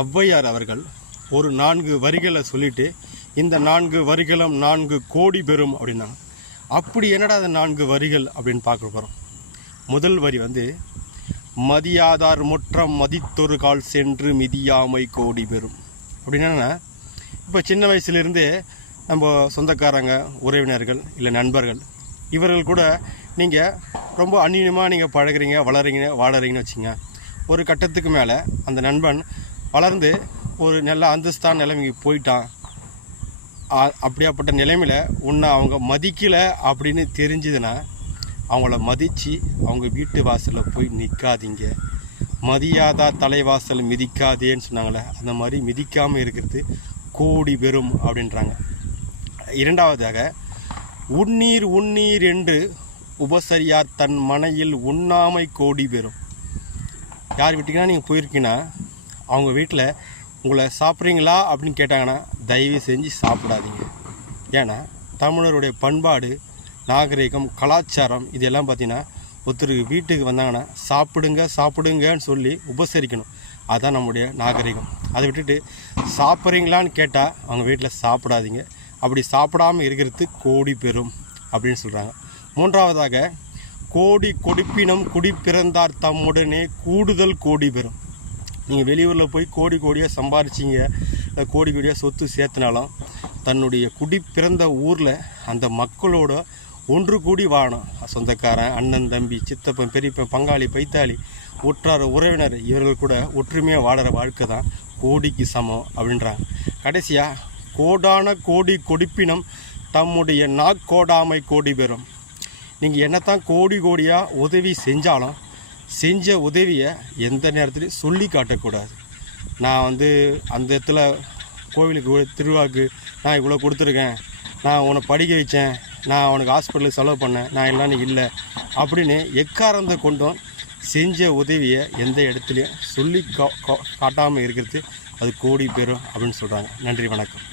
ஔவையார் அவர்கள் ஒரு 4 வரிகளை சொல்லிட்டு இந்த 4 வரிகளும் 4 கோடி பெறும் அப்படின்னாங்க. அப்படி என்னடா அது 4 வரிகள் அப்படின்னு பார்க்க போகிறோம். முதல் வரி வந்து மதியாதார் முற்றம் மதித்தொரு கால் சென்று மிதியாமை கோடி பெறும் அப்படின்னா, இப்போ சின்ன வயசுலேருந்தே நம்ம சொந்தக்காரங்க, உறவினர்கள், இல்லை நண்பர்கள், இவர்கள் கூட நீங்கள் ரொம்ப அந்நியமாக நீங்கள் பழகிறீங்க, வாழறீங்கன்னு வச்சுங்க. ஒரு கட்டத்துக்கு மேலே அந்த நண்பன் வளர்ந்து ஒரு நல்ல அந்தஸ்தான நிலைமைக்கு போயிட்டான். அப்படியாப்பட்ட நிலைமையில் உன்னை அவங்க மதிக்கலை அப்படின்னு தெரிஞ்சுதுன்னா அவங்கள மதித்து அவங்க வீட்டு வாசலில் போய் நிற்காதீங்க. மதியாதா தலைவாசல் மிதிக்காதேன்னு சொன்னாங்களே, அந்த மாதிரி மிதிக்காமல் இருக்கிறது கோடி பெறும் அப்படின்றாங்க. இரண்டாவதாக, உன்னீர் உன்னீர் என்று உபசரியார் தன் மனையில் உண்ணாமை கோடி பெறும். யார் வீட்டுக்குன்னா நீங்கள் போயிருக்கீங்கன்னா அவங்க வீட்டில் உங்களை சாப்பிட்றீங்களா அப்படின்னு கேட்டாங்கன்னா தயவு செஞ்சு சாப்பிடாதீங்க. ஏன்னா தமிழருடைய பண்பாடு, நாகரிகம், கலாச்சாரம் இதெல்லாம் பார்த்திங்கன்னா ஒருத்தருக்கு வீட்டுக்கு வந்தாங்கன்னா சாப்பிடுங்கன்னு சொல்லி உபசரிக்கணும். அதுதான் நம்முடைய நாகரிகம். அதை விட்டுட்டு சாப்பிட்றீங்களான்னு கேட்டால் அவங்க வீட்டில் சாப்பிடாதீங்க. அப்படி சாப்பிடாமல் இருக்கிறது கோடி பெறும் அப்படின்னு சொல்கிறாங்க. மூன்றாவதாக, கோடி கொடுப்பினம் குடிப்பிறந்தார் தம்முடனே கூடுதல் கோடி பெறும். நீங்கள் வெளியூரில் போய் கோடியாக சம்பாரிச்சிங்க, கோடி கோடியாக சொத்து சேர்த்துனாலும் தன்னுடைய குடிப்பிறந்த ஊரில் அந்த மக்களோட ஒன்று கூடி வாழணும். சொந்தக்காரன், அண்ணன், தம்பி, சித்தப்பன், பெரியப்பன், பங்காளி, பைத்தாளி, உற்றார உறவினர் இவர்கள் கூட ஒற்றுமையாக வாழற வாழ்க்கை தான் கோடிக்கு சமம் அப்படின்றாங்க. கடைசியாக, கோடான கோடி கொடுப்பினம் தம்முடைய நாக்கோடாமை கோடி பெறும். நீங்கள் என்னத்தான் கோடியாக உதவி செஞ்சாலும் செஞ்ச உதவியை எந்த நேரத்துலையும் சொல்லி காட்டக்கூடாது. நான் அந்த இடத்துல கோவிலுக்கு திருவிழாவுக்கு நான் இவ்வளோ கொடுத்துருக்கேன், நான் உன்னை படிக்க வச்சேன், நான் அவனுக்கு ஹாஸ்பிட்டலுக்கு செலவு பண்ணேன், நான் எல்லாம் இல்லை அப்படின்னு எக்காரந்த கொண்டும் செஞ்ச உதவியை எந்த இடத்துலையும் சொல்லி காட்டாமல் இருக்கிறது அது கோடி பெறும் அப்படின்னு சொல்கிறாங்க. நன்றி, வணக்கம்.